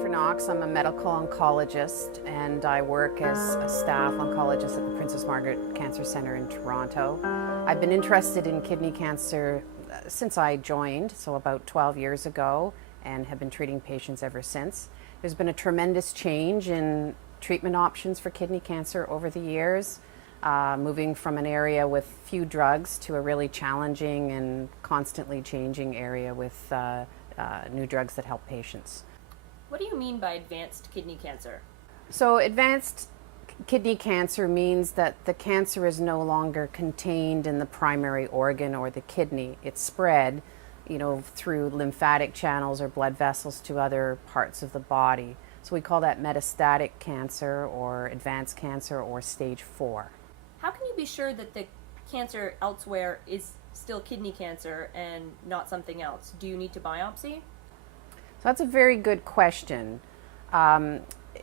for Knox. I'm a medical oncologist and I work as a staff oncologist at the Princess Margaret Cancer Centre in Toronto. I've been interested in kidney cancer since I joined, so about 12 years ago, and have been treating patients ever since. There's been a tremendous change in treatment options for kidney cancer over the years, moving from an area with few drugs to a really challenging and constantly changing area with new drugs that help patients. What do you mean by advanced kidney cancer? So advanced kidney cancer means that the cancer is no longer contained in the primary organ or the kidney. It's spread, through lymphatic channels or blood vessels to other parts of the body. So we call that metastatic cancer or advanced cancer or stage 4. How can you be sure that the cancer elsewhere is still kidney cancer and not something else? Do you need to biopsy? So that's a very good question.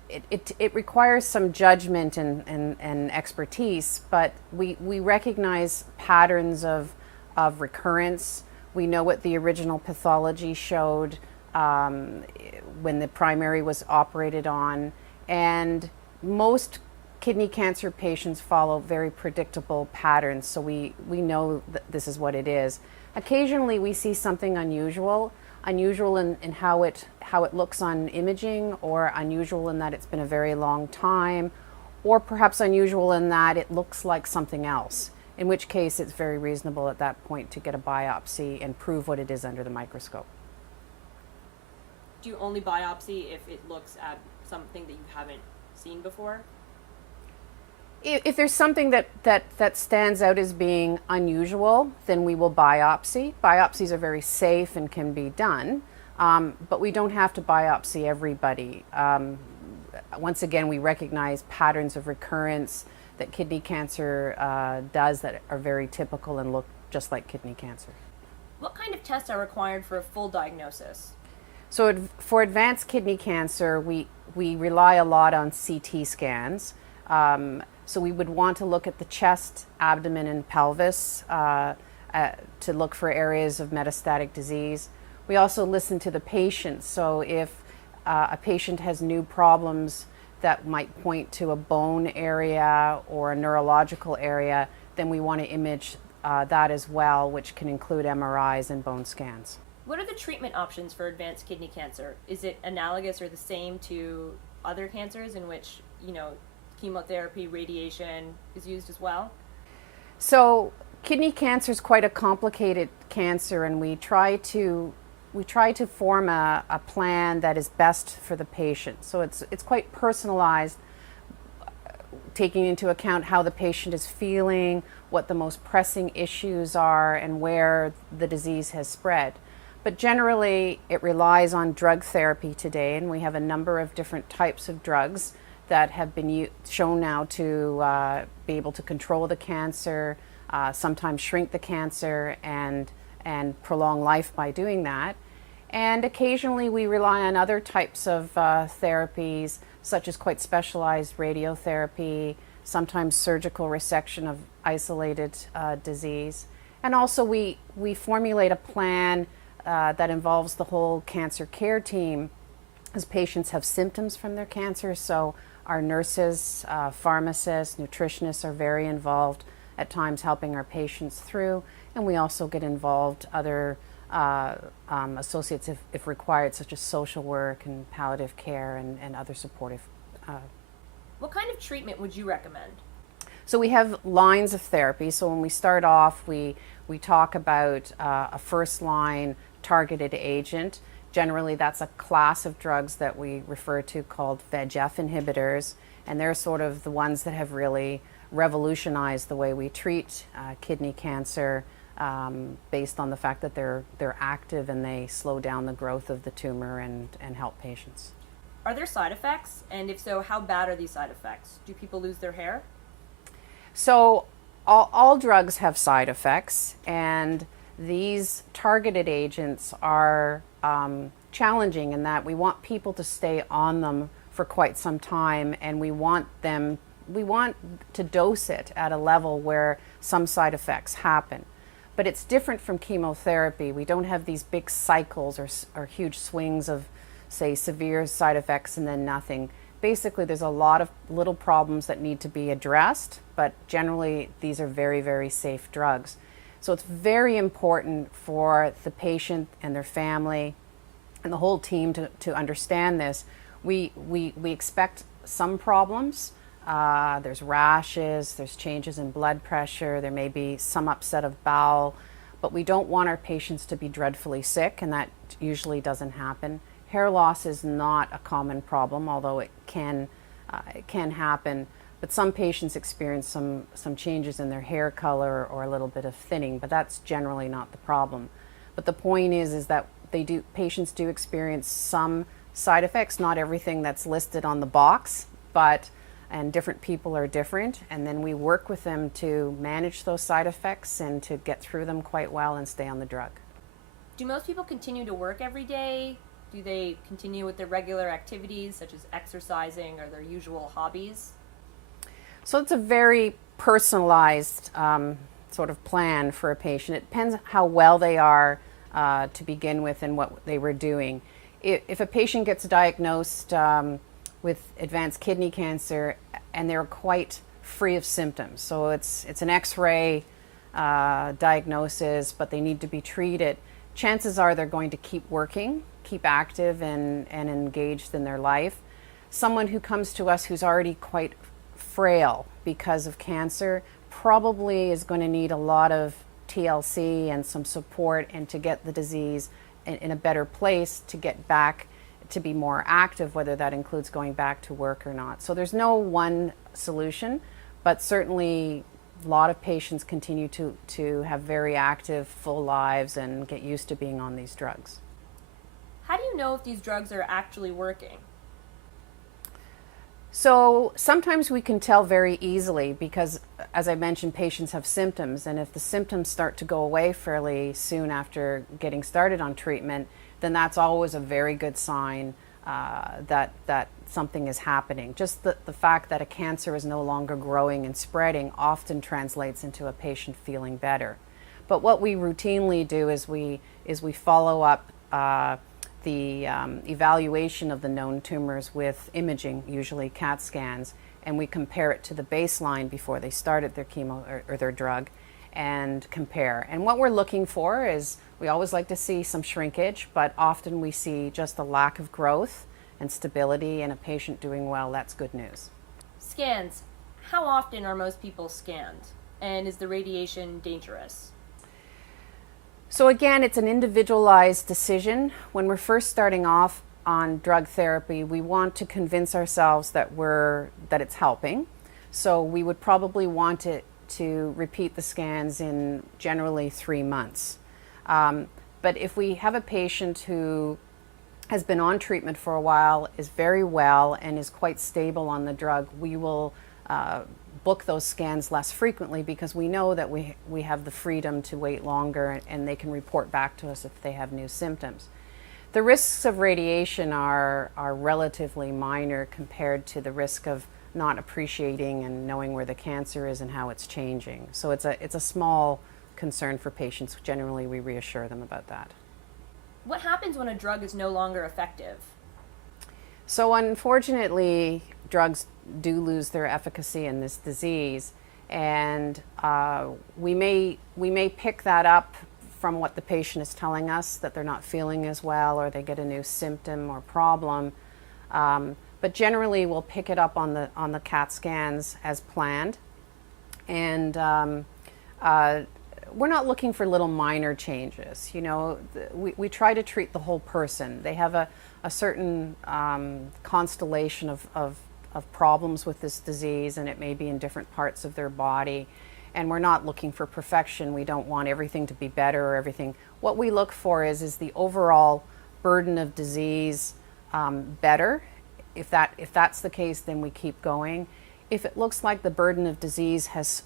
It requires some judgment and expertise, but we recognize patterns of recurrence. We know what the original pathology showed when the primary was operated on, and most kidney cancer patients follow very predictable patterns, so we know that this is what it is. Occasionally we see something unusual in how it looks on imaging, or unusual in that it's been a very long time, or perhaps unusual in that it looks like something else, in which case it's very reasonable at that point to get a biopsy and prove what it is under the microscope. Do you only biopsy if it looks at something that you haven't seen before? If there's something that stands out as being unusual, then we will biopsy. Biopsies are very safe and can be done, but we don't have to biopsy everybody. Once again, we recognize patterns of recurrence that kidney cancer does that are very typical and look just like kidney cancer. What kind of tests are required for a full diagnosis? So for advanced kidney cancer, we rely a lot on CT scans. So we would want to look at the chest, abdomen, and pelvis to look for areas of metastatic disease. We also listen to the patient. So if a patient has new problems that might point to a bone area or a neurological area, then we want to image that as well, which can include MRIs and bone scans. What are the treatment options for advanced kidney cancer? Is it analogous or the same to other cancers in which, chemotherapy, radiation is used as well? So kidney cancer is quite a complicated cancer, and we try to form a plan that is best for the patient. So it's quite personalized, taking into account how the patient is feeling, what the most pressing issues are, and where the disease has spread. But generally, it relies on drug therapy today, and we have a number of different types of drugs that have been shown now to be able to control the cancer, sometimes shrink the cancer, and prolong life by doing that. And occasionally we rely on other types of therapies, such as quite specialized radiotherapy, sometimes surgical resection of isolated disease. And also we formulate a plan that involves the whole cancer care team, as patients have symptoms from their cancer. So our nurses, pharmacists, nutritionists are very involved at times helping our patients through, and we also get involved other associates if required, such as social work and palliative care and other supportive. What kind of treatment would you recommend? So we have lines of therapy. So when we start off, we talk about a first line targeted agent. Generally, that's a class of drugs that we refer to called VEGF inhibitors, and they're sort of the ones that have really revolutionized the way we treat kidney cancer, based on the fact that they're active and they slow down the growth of the tumor and help patients. Are there side effects? And if so, how bad are these side effects? Do people lose their hair? So all drugs have side effects, and these targeted agents are challenging in that we want people to stay on them for quite some time, and we want to dose it at a level where some side effects happen. But it's different from chemotherapy. We don't have these big cycles or huge swings of say, severe side effects and then nothing. Basically, there's a lot of little problems that need to be addressed, but generally these are very, very safe drugs. So it's very important for the patient and their family and the whole team to understand this. We expect some problems. There's rashes, there's changes in blood pressure, there may be some upset of bowel, but we don't want our patients to be dreadfully sick, and that usually doesn't happen. Hair loss is not a common problem, although it can happen. But some patients experience some changes in their hair color or a little bit of thinning, but that's generally not the problem. But the point is that patients do experience some side effects, not everything that's listed on the box, and different people are different, and then we work with them to manage those side effects and to get through them quite well and stay on the drug. Do most people continue to work every day? Do they continue with their regular activities such as exercising or their usual hobbies? So it's a very personalized sort of plan for a patient. It depends how well they are to begin with and what they were doing. If a patient gets diagnosed with advanced kidney cancer and they're quite free of symptoms, so it's an X-ray diagnosis, but they need to be treated, chances are they're going to keep working, keep active and engaged in their life. Someone who comes to us who's already quite frail because of cancer probably is going to need a lot of TLC and some support, and to get the disease in a better place to get back to be more active, whether that includes going back to work or not. So there's no one solution, but certainly a lot of patients continue to have very active, full lives and get used to being on these drugs. How do you know if these drugs are actually working? So sometimes we can tell very easily because, as I mentioned, patients have symptoms, and if the symptoms start to go away fairly soon after getting started on treatment, then that's always a very good sign that something is happening. Just the fact that a cancer is no longer growing and spreading often translates into a patient feeling better. But what we routinely do is we follow up the evaluation of the known tumors with imaging, usually CAT scans, and we compare it to the baseline before they started their chemo or their drug, and compare. And what we're looking for is, we always like to see some shrinkage, but often we see just a lack of growth and stability and a patient doing well. That's good news. Scans. How often are most people scanned? And is the radiation dangerous? So again, it's an individualized decision. When we're first starting off on drug therapy, we want to convince ourselves that it's helping. So we would probably want it to repeat the scans in generally 3 months. But if we have a patient who has been on treatment for a while, is very well, and is quite stable on the drug, we will book those scans less frequently because we know that we have the freedom to wait longer, and they can report back to us if they have new symptoms. The risks of radiation are relatively minor compared to the risk of not appreciating and knowing where the cancer is and how it's changing. So it's a small concern for patients. Generally, we reassure them about that. What happens when a drug is no longer effective? So unfortunately, drugs do lose their efficacy in this disease, and we may pick that up from what the patient is telling us, that they're not feeling as well or they get a new symptom or problem. But generally, we'll pick it up on the CAT scans as planned, and we're not looking for little minor changes. You know, we try to treat the whole person. They have a certain constellation of problems with this disease, and it may be in different parts of their body. And we're not looking for perfection. We don't want everything to be better or everything. What we look for is the overall burden of disease better. If that's the case, then we keep going. If it looks like the burden of disease has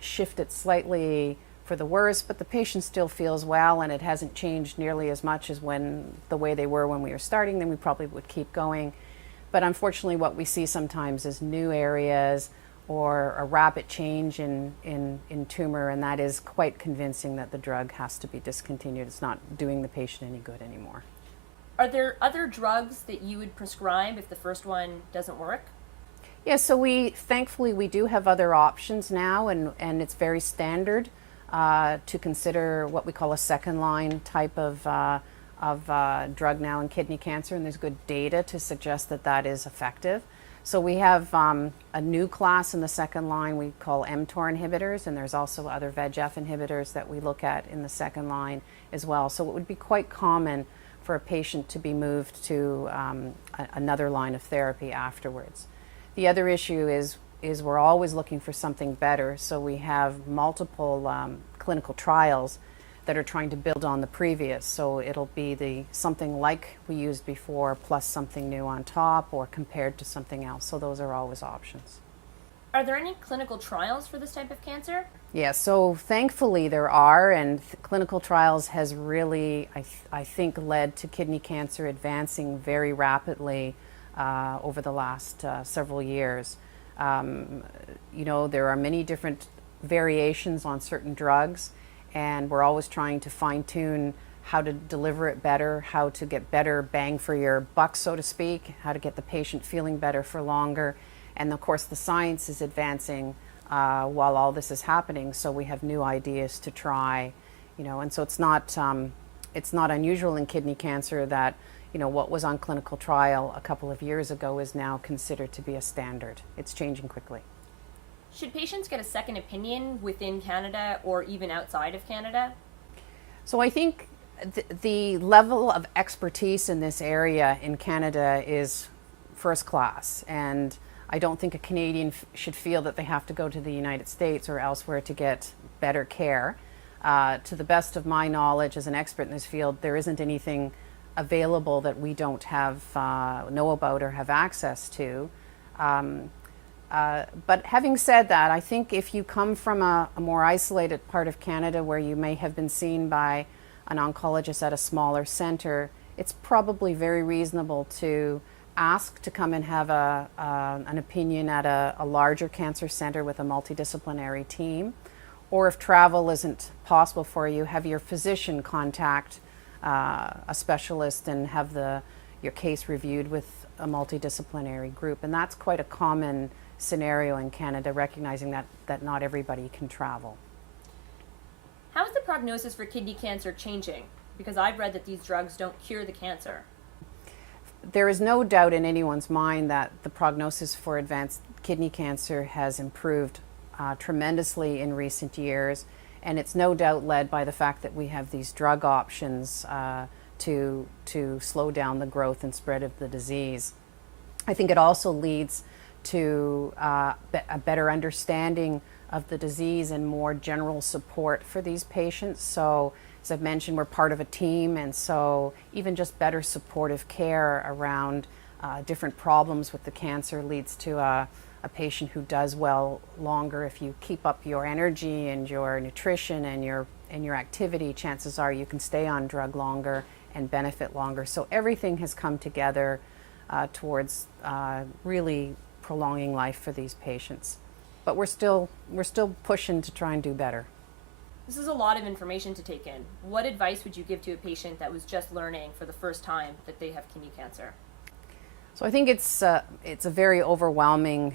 shifted slightly for the worse, but the patient still feels well and it hasn't changed nearly as much as the way they were when we were starting, then we probably would keep going. But unfortunately, what we see sometimes is new areas or a rapid change in tumor, and that is quite convincing that the drug has to be discontinued. It's not doing the patient any good anymore. Are there other drugs that you would prescribe if the first one doesn't work? Yeah, so thankfully we do have other options now, and it's very standard to consider what we call a second line type of drug now in kidney cancer, and there's good data to suggest that that is effective. So we have a new class in the second line we call mTOR inhibitors, and there's also other VEGF inhibitors that we look at in the second line as well. So it would be quite common for a patient to be moved to another line of therapy afterwards. The other issue is we're always looking for something better, so we have multiple clinical trials that are trying to build on the previous. So it'll be something like we used before plus something new on top or compared to something else. So those are always options. Are there any clinical trials for this type of cancer? Yeah, so thankfully there are, and clinical trials has really, I think, led to kidney cancer advancing very rapidly over the last several years. There are many different variations on certain drugs, and we're always trying to fine-tune how to deliver it better, how to get better bang for your buck, so to speak, how to get the patient feeling better for longer. And of course the science is advancing while all this is happening, so we have new ideas to try, and so it's not unusual in kidney cancer that what was on clinical trial a couple of years ago is now considered to be a standard. It's changing quickly. Should patients get a second opinion within Canada or even outside of Canada? So I think the level of expertise in this area in Canada is first class, and I don't think a Canadian should feel that they have to go to the United States or elsewhere to get better care. To the best of my knowledge as an expert in this field, there isn't anything available that we don't know about or have access to. But having said that, I think if you come from a more isolated part of Canada where you may have been seen by an oncologist at a smaller center, it's probably very reasonable to ask to come and have an opinion at a larger cancer center with a multidisciplinary team. Or if travel isn't possible for you, have your physician contact a specialist and have your case reviewed with a multidisciplinary group. And that's quite a common scenario in Canada, recognizing that not everybody can travel. How is the prognosis for kidney cancer changing? Because I've read that these drugs don't cure the cancer. There is no doubt in anyone's mind that the prognosis for advanced kidney cancer has improved tremendously in recent years, and it's no doubt led by the fact that we have these drug options to slow down the growth and spread of the disease. I think it also leads to a better understanding of the disease and more general support for these patients. So, as I've mentioned, we're part of a team, and so even just better supportive care around different problems with the cancer leads to a patient who does well longer. If you keep up your energy and your nutrition and your activity, chances are you can stay on drug longer and benefit longer. So everything has come together towards really prolonging life for these patients. But we're still pushing to try and do better. This is a lot of information to take in. What advice would you give to a patient that was just learning for the first time that they have kidney cancer? So I think it's a very overwhelming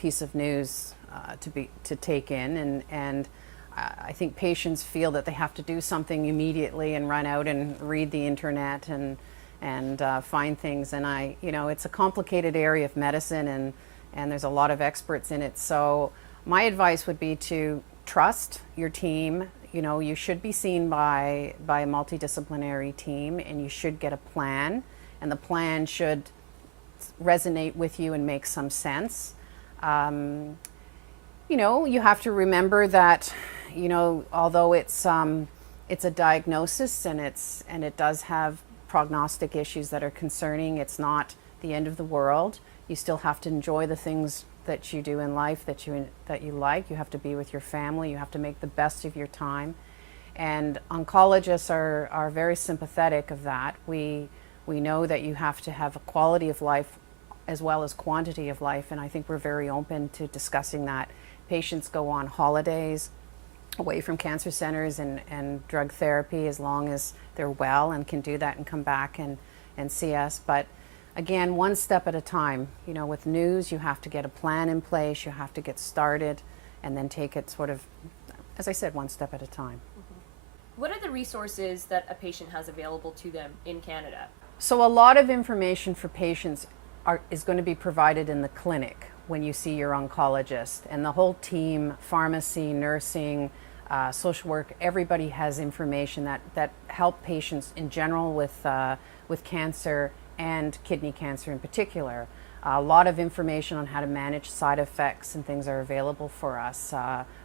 piece of news to take in, and I think patients feel that they have to do something immediately and run out and read the internet and find things. And it's a complicated area of medicine, and there's a lot of experts in it. So my advice would be to trust your team. You should be seen by a multidisciplinary team, and you should get a plan, and the plan should resonate with you and make some sense. You have to remember that, although it's a diagnosis and it does have prognostic issues that are concerning, it's not the end of the world. You still have to enjoy the things that you do in life that you like. You have to be with your family. You have to make the best of your time. And oncologists are very sympathetic of that. We know that you have to have a quality of life as well as quantity of life, and I think we're very open to discussing that. Patients go on holidays away from cancer centers and drug therapy as long as they're well and can do that and come back and see us. But again, one step at a time. You know, with news, you have to get a plan in place, you have to get started, and then take it sort of, as I said, one step at a time. What are the resources that a patient has available to them in Canada? So a lot of information for patients is going to be provided in the clinic when you see your oncologist, and the whole team, pharmacy, nursing, social work, everybody has information that help patients in general with cancer and kidney cancer in particular. A lot of information on how to manage side effects and things are available for us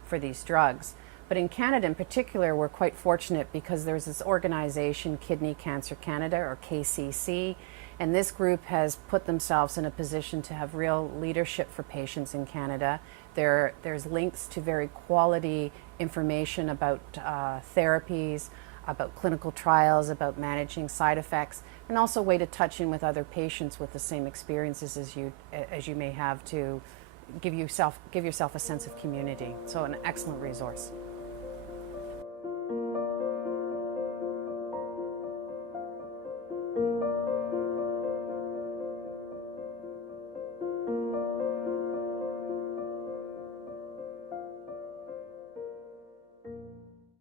for these drugs. But in Canada in particular, we're quite fortunate because there's this organization, Kidney Cancer Canada, or KCC, and this group has put themselves in a position to have real leadership for patients in Canada. There's links to very quality information about therapies, about clinical trials, about managing side effects, and also a way to touch in with other patients with the same experiences as you may have to give yourself a sense of community. So an excellent resource.